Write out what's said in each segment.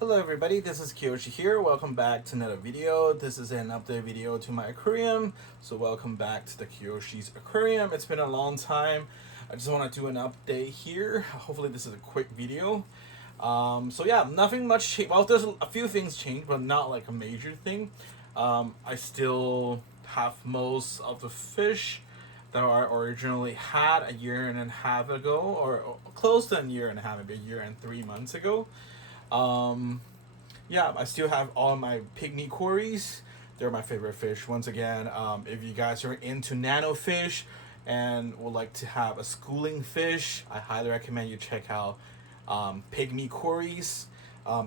Hello everybody, this is Kiyoshi here. Welcome back to another video. This is an update video to my aquarium. So welcome back to the Kiyoshi's aquarium. It's been a long time. I just want to do an update here. Hopefully this is a quick video. So yeah, nothing much changed. Well, there's a few things changed, but not like a major thing. I still have most of the fish that I originally had a year and a half ago, or close to a year and a half, maybe a year and 3 months ago. Um, yeah, I still have all my pygmy quarries. They're my favorite fish. Once again, if you guys are into nano fish and would like to have a schooling fish, I highly recommend you check out pygmy quarries.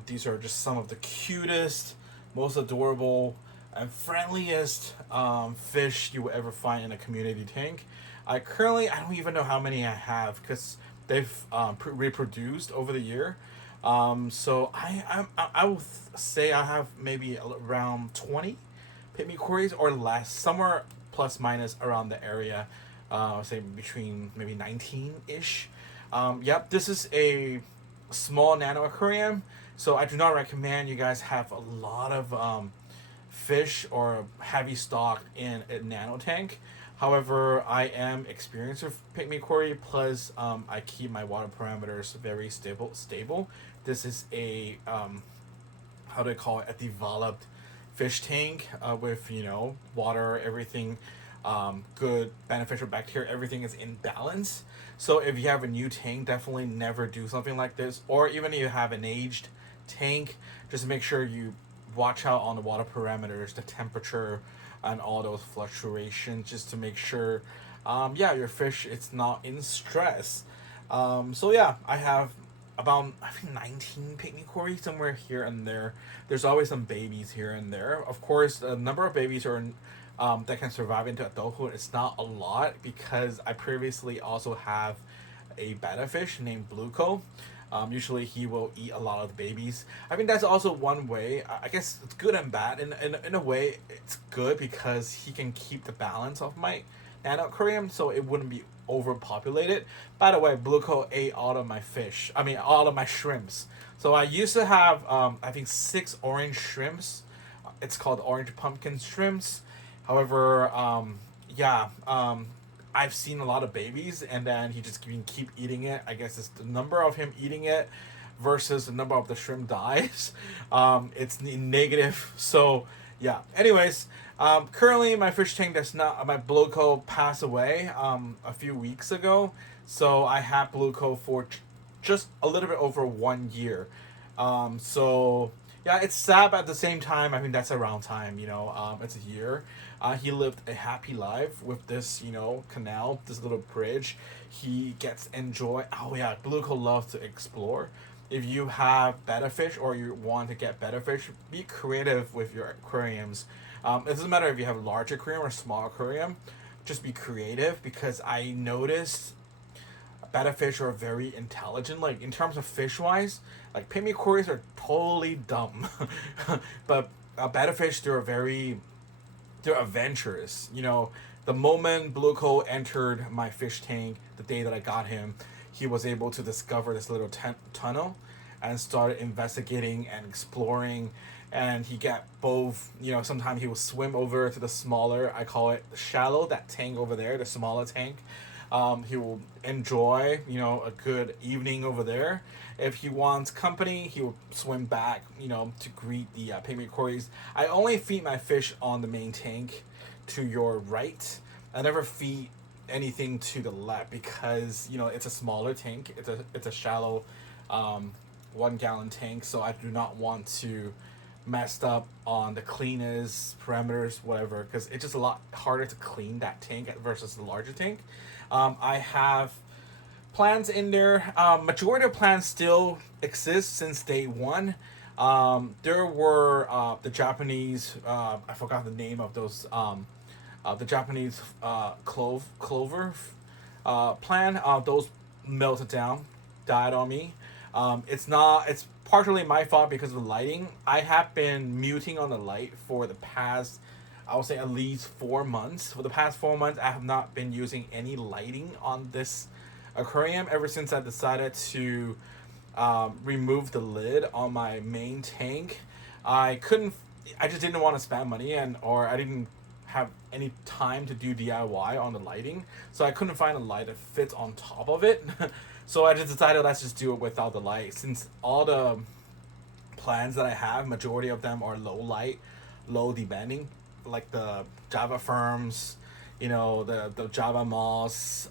These are just some of the cutest, most adorable, and friendliest fish you will ever find in a community tank. I don't even know how many I have because they've reproduced over the year. I would say I have maybe around 20 pygmy quarries or less, somewhere plus minus around the area. I'll say between maybe 19 ish. Yep, this is a small nano aquarium, so I do not recommend you guys have a lot of fish or heavy stock in a nano tank. However, I am experienced with pygmy quarry. Plus, I keep my water parameters very stable. This is a how do I call it? A developed fish tank with water, everything, good beneficial bacteria. Everything is in balance. So if you have a new tank, definitely never do something like this. Or even if you have an aged tank, just make sure you watch out on the water parameters, the temperature, and all those fluctuations, just to make sure, yeah, your fish it's not in stress. So yeah, I have about I think 19 pygmy quarries somewhere here and there. There's always some babies here and there. Of course, the number of babies are that can survive into adulthood is not a lot because I previously also have a betta fish named Blueco. Usually he will eat a lot of the babies. I mean that's also one way. I guess it's good and bad. In a way, it's good because he can keep the balance of my nano aquarium, so it wouldn't be overpopulated. By the way, Blueco ate all of my fish. I mean all of my shrimps. So I used to have I think 6 orange shrimps. It's called orange pumpkin shrimps. However, yeah, I've seen a lot of babies, and then he just can keep eating it. I guess it's the number of him eating it versus the number of the shrimp dies. It's negative. So yeah. Anyways, currently my fish tank that's not my Blueco passed away a few weeks ago. So I had Blueco for just a little bit over 1 year. So yeah, it's sad, but at the same time, I mean that's around time. It's a year. He lived a happy life with this, canal, this little bridge. He gets enjoy. Oh yeah, Blueco loves to explore. If you have betta fish or you want to get betta fish, be creative with your aquariums. It doesn't matter if you have a large aquarium or small aquarium. Just be creative because I noticed betta fish are very intelligent. Like in terms of fish wise, like pygmy quarries are totally dumb, but betta fish they're adventurous. The moment Blueco entered my fish tank, the day that I got him, he was able to discover this little tunnel and started investigating and exploring. And he got both, sometimes he will swim over to the smaller, I call it shallow, that tank over there, the smaller tank. He will enjoy, a good evening over there. If he wants company, he will swim back, to greet the pygmy quarries. I only feed my fish on the main tank to your right. I never feed anything to the left because it's a smaller tank. It's a shallow, 1 gallon tank. So I do not want to messed up on the cleaners, parameters, whatever, because it's just a lot harder to clean that tank versus the larger tank. I have plants in there. Majority of plants still exist since day one. There were the Japanese. I forgot the name of those. The Japanese clover plant. Those melted down, died on me. It's not. It's partially my fault because of the lighting. I have been muting on the light for the past, I would say, at least 4 months. For the past 4 months, I have not been using any lighting on this aquarium ever since I decided to remove the lid on my main tank. I couldn't. I just didn't want to spend money, and or I didn't have any time to do DIY on the lighting, so I couldn't find a light that fits on top of it. So I just decided let's just do it without the light, since all the plans that I have, majority of them are low light, low demanding, like the Java firms, the Java moss,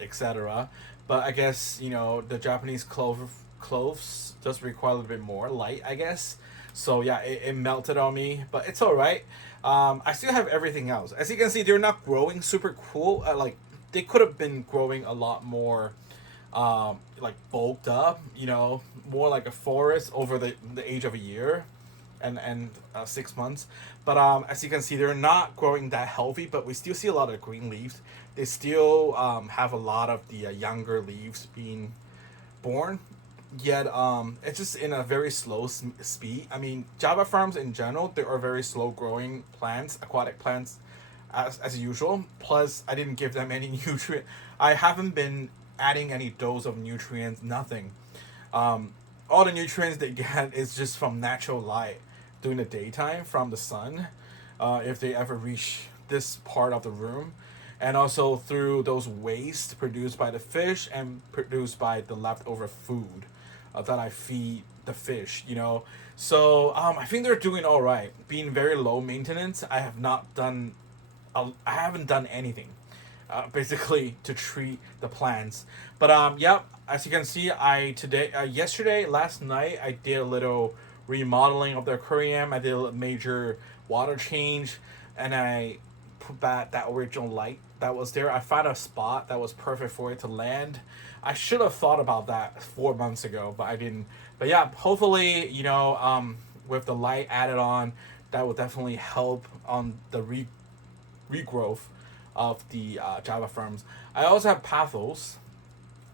etc. But I guess the Japanese cloves just require a little bit more light, I guess. So yeah, it melted on me, but it's all right. I still have everything else. As you can see, they're not growing super cool. Like they could have been growing a lot more, like bulked up. More like a forest over the age of a year, and 6 months. But as you can see, they're not growing that healthy. But we still see a lot of green leaves. They still have a lot of the younger leaves being born. Yet it's just in a very slow speed. I mean, Java farms in general, they are very slow growing plants, aquatic plants, as usual. Plus, I didn't give them any nutrient. I haven't been adding any dose of nutrients. Nothing. All the nutrients they get is just from natural light during the daytime from the sun, if they ever reach this part of the room, and also through those waste produced by the fish and produced by the leftover food that I feed the fish. So I think they're doing all right. Being very low maintenance, I haven't done anything, basically to treat the plants. But yep, as you can see, yesterday, last night, I did a little remodeling of the aquarium. I did a major water change, and I put back that original light that was there. I found a spot that was perfect for it to land. I should have thought about that 4 months ago, but I didn't. But yeah, hopefully, with the light added on, that will definitely help on the regrowth of the Java firms. I also have pathos.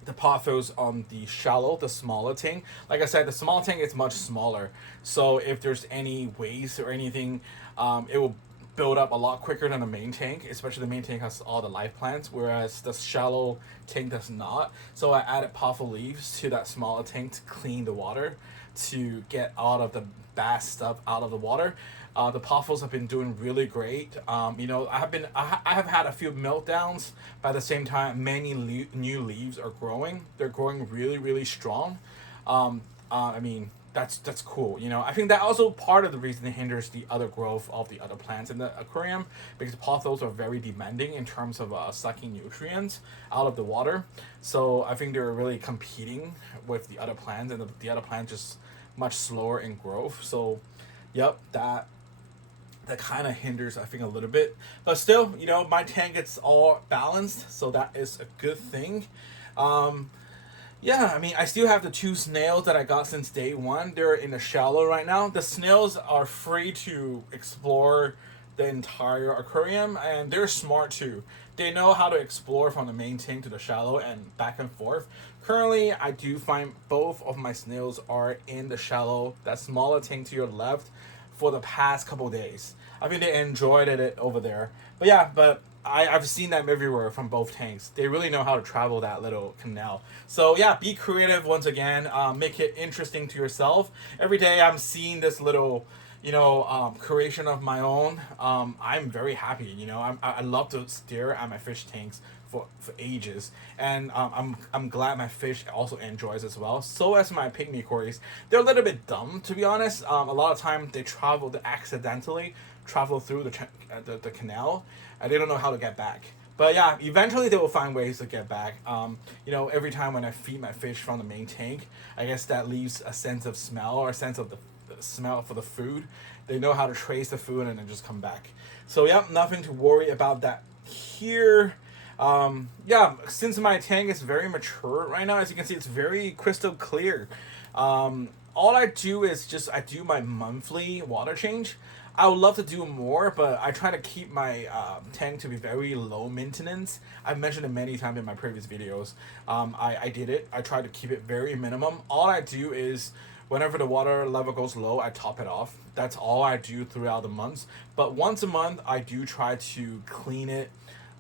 The pothos on the shallow, the smaller tank. Like I said, the small tank is much smaller. So if there's any waste or anything, it will build up a lot quicker than the main tank. Especially the main tank has all the live plants, whereas the shallow tank does not. So I added potho leaves to that smaller tank to clean the water, to get all of the bad stuff out of the water. The pothos have been doing really great. I have had a few meltdowns, but at the same time, many new leaves are growing. They're growing really, really strong. I mean, that's cool. I think that also part of the reason it hinders the other growth of the other plants in the aquarium, because pothos are very demanding in terms of sucking nutrients out of the water. So I think they're really competing with the other plants, and the other plants just much slower in growth. So, yep, that kind of hinders, I think, a little bit. But still, my tank gets all balanced, so that is a good thing. Yeah, I mean, I still have the 2 snails that I got since day one. They're in the shallow right now. The snails are free to explore the entire aquarium, and they're smart too. They know how to explore from the main tank to the shallow and back and forth. Currently, I do find both of my snails are in the shallow, that smaller tank to your left, for the past couple days. I think they enjoyed it over there. But yeah, I've seen them everywhere from both tanks. They really know how to travel that little canal. So yeah, be creative once again. Make it interesting to yourself. Every day I'm seeing this little, creation of my own. I'm very happy. I love to stare at my fish tanks for ages, and I'm glad my fish also enjoys as well. So as my pygmy cories, they're a little bit dumb, to be honest. A lot of time they accidentally travel through the canal, and they don't know how to get back. But yeah, eventually they will find ways to get back. Every time when I feed my fish from the main tank, I guess that leaves a sense of smell, or a sense of the smell for the food. They know how to trace the food and then just come back. So yeah, nothing to worry about that here. Yeah, since my tank is very mature right now, as you can see, it's very crystal clear. All I do is I do my monthly water change. I would love to do more, but I try to keep my tank to be very low maintenance. I've mentioned it many times in my previous videos. I did it. I try to keep it very minimum. All I do is whenever the water level goes low, I top it off. That's all I do throughout the months. But once a month, I do try to clean it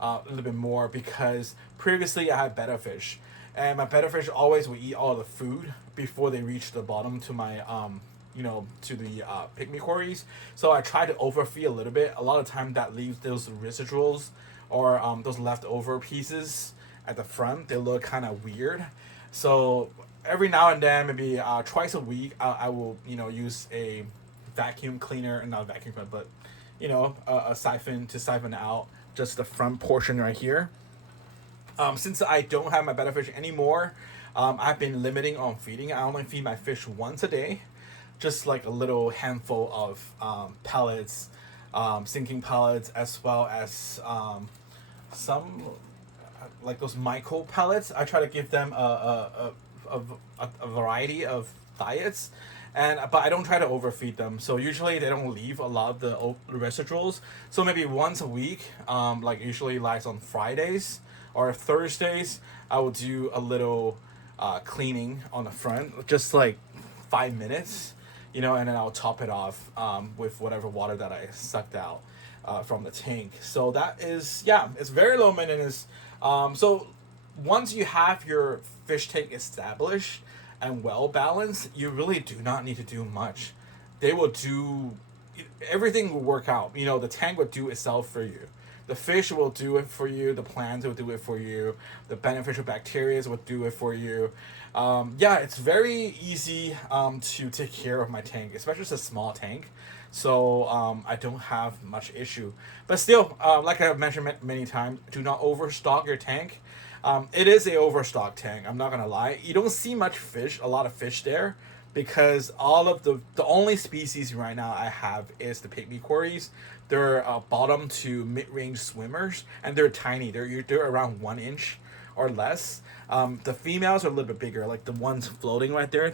a little bit more, because previously I had better fish, and my betta fish always will eat all the food before they reach the bottom to my to the pygmy quarries. So I try to overfeed a little bit. A lot of time that leaves those residuals or those leftover pieces at the front. They look kind of weird. So every now and then, maybe twice a week, I will use a vacuum cleaner, not a vacuum cleaner, but a siphon to siphon out just the front portion right here. Since I don't have my betta fish anymore, I've been limiting on feeding. I only feed my fish once a day, just like a little handful of pellets, sinking pellets, as well as some like those micro pellets. I try to give them a variety of diets, and but I don't try to overfeed them. So usually they don't leave a lot of the residuals. So maybe once a week, like usually lies on Fridays or Thursdays, I will do a little cleaning on the front, just like 5 minutes, and then I'll top it off with whatever water that I sucked out from the tank. So that is, yeah, it's very low maintenance. So once you have your fish tank established and well balanced, you really do not need to do much. They will do everything will work out. The tank will do itself for you. The fish will do it for you. The plants will do it for you. The beneficial bacteria will do it for you. Yeah, it's very easy to take care of my tank, especially it's a small tank. So I don't have much issue. But still, like I've mentioned many times, do not overstock your tank. It is a overstock tank. I'm not gonna lie. You don't see a lot of fish there, because all of the only species right now I have is the pygmy quarries. They're bottom to mid-range swimmers, and they're tiny. They're around 1 inch or less. The females are a little bit bigger, like the ones floating right there.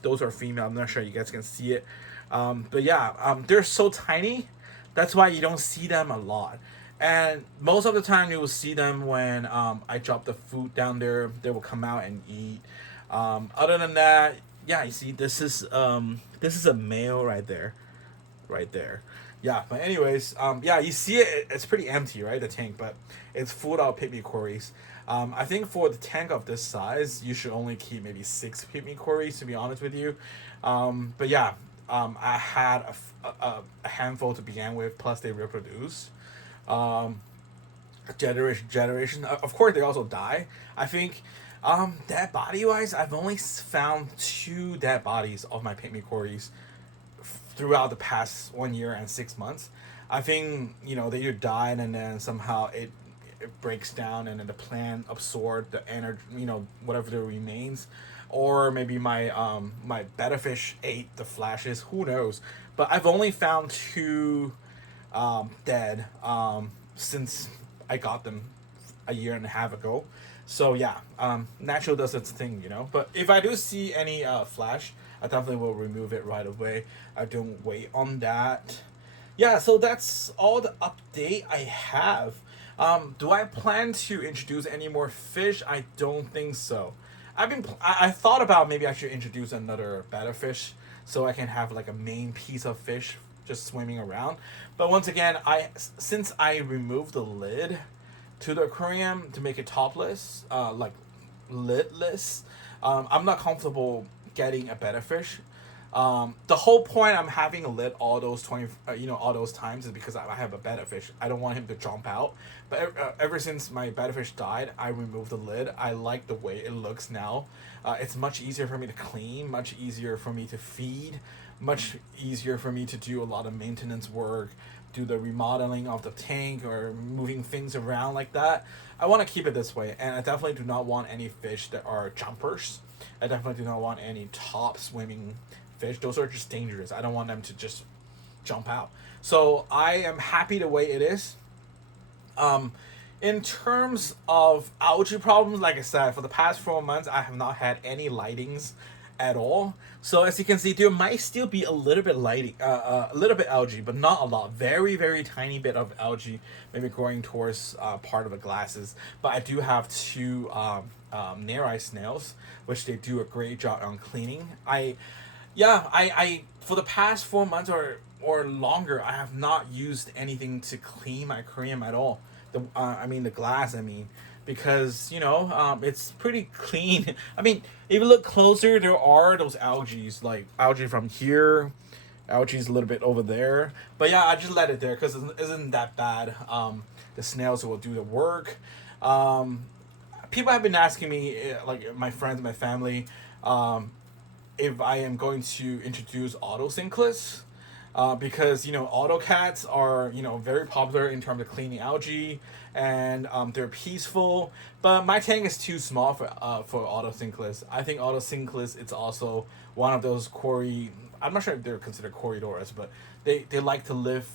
Those are female. I'm not sure you guys can see it, but yeah, they're so tiny. That's why you don't see them a lot. And most of the time, you will see them when I drop the food down there. They will come out and eat. Other than that, yeah, you see, this is a male right there, right there. Yeah, but anyways, yeah, you see it. It's pretty empty, right? The tank, but it's full of pygmy quarries. I think for the tank of this size, you should only keep maybe 6 pygmy quarries, to be honest with you. But yeah, I had a handful to begin with, plus they reproduce. Um, generation. Of course, they also die. I think, dead body wise, I've only found 2 dead bodies of my pygmy quarries throughout the past 1 year and 6 months. I think they either died and then somehow it breaks down and then the plant absorbed the energy, whatever the remains, or maybe my betta fish ate the flashes. Who knows? But I've only found 2 dead since I got them a year and a half ago. So yeah, natural does its thing, But if I do see any flash, I definitely will remove it right away. I don't wait on that. Yeah, so that's all the update I have. Do I plan to introduce any more fish? I don't think so. I thought about maybe I should introduce another betta fish so I can have like a main piece of fish just swimming around. But once again, since I removed the lid to the aquarium to make it topless, like lidless, I'm not comfortable getting a betta fish. The whole point I'm having a lid all those all those times is because I have a betta fish. I don't want him to jump out. But ever since my betta fish died, I removed the lid. I like the way it looks now. It's much easier for me to clean, much easier for me to feed, much easier for me to do a lot of maintenance work, do the remodeling of the tank or moving things around like that. I want to keep it this way, and I definitely do not want any fish that are jumpers. I definitely do not want any top swimming fish. Those are just dangerous. I don't want them to just jump out. So I am happy the way it is. In terms of algae problems, like I said, for the past 4 months, I have not had any lightings at all. So as you can see, there might still be a little bit a little bit algae, but not a lot. Very, very tiny bit of algae, maybe growing towards part of the glasses. But I do have 2 near-eye snails, which they do a great job on cleaning. I for the past 4 months or longer, I have not used anything to clean my aquarium at all. The glass. because it's pretty clean. I mean, if you look closer, there are those algae, like algae from here, algae's a little bit over there. But yeah, I just let it there because it isn't that bad. The snails will do the work. Um, People have been asking me, like my friends, my family, if I am going to introduce autosynclists. Because autocats are very popular in terms of cleaning algae, and they're peaceful. But my tank is too small for autosynclists. I think autosynclists it's also one of those quarry. I'm not sure if they're considered corridors, but they like to live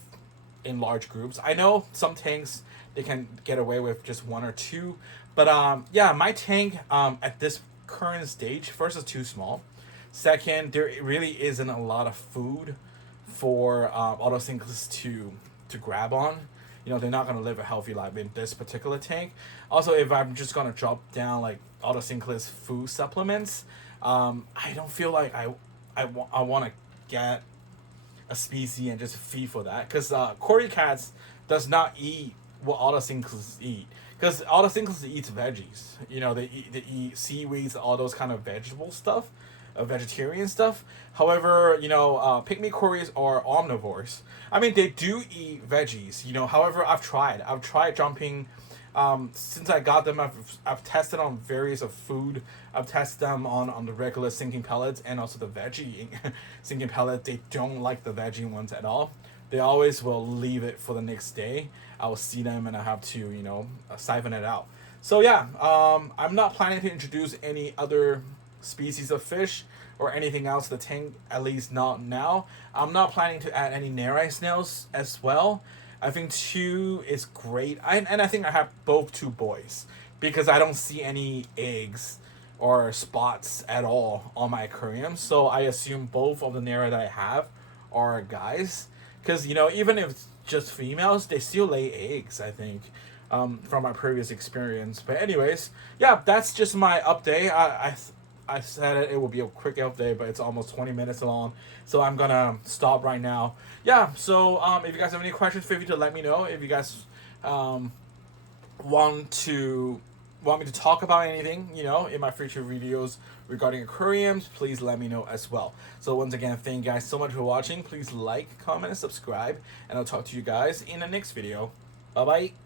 in large groups. I know some tanks they can get away with just one or two, but yeah, my tank at this current stage, first is too small. Second, there really isn't a lot of food for autosynclists to grab on. They're not gonna live a healthy life in this particular tank. Also, if I'm just gonna drop down like autosynclist food supplements, I don't feel like I want to get a species and just feed for that because Cory cats does not eat what autosynclists eat because autosynclists eats veggies. They eat seaweeds, all those kind of vegetable stuff, vegetarian stuff. However, pygmy cories are omnivores. I mean, they do eat veggies. However, I've tried jumping. Since I got them, I've tested on various of food. I've tested them on the regular sinking pellets and also the veggie sinking pellet. They don't like the veggie ones at all. They always will leave it for the next day. I will see them and I have to siphon it out. So yeah, I'm not planning to introduce any other species of fish or anything else to the tank, at least not now. I'm not planning to add any Neri snails as well. I think two is great. And I think I have both two boys because I don't see any eggs or spots at all on my aquarium. So I assume both of the Neri that I have are guys. Because, even if it's just females, they still lay eggs, I think, from my previous experience. But anyways, yeah, that's just my update. I said it would be a quick update, but it's almost 20 minutes long, so I'm gonna stop right now. Yeah, so if you guys have any questions, feel free to let me know. If you guys want me to talk about anything, in my future videos regarding aquariums, please let me know as well. So once again, thank you guys so much for watching. Please like, comment, and subscribe, and I'll talk to you guys in the next video. Bye bye.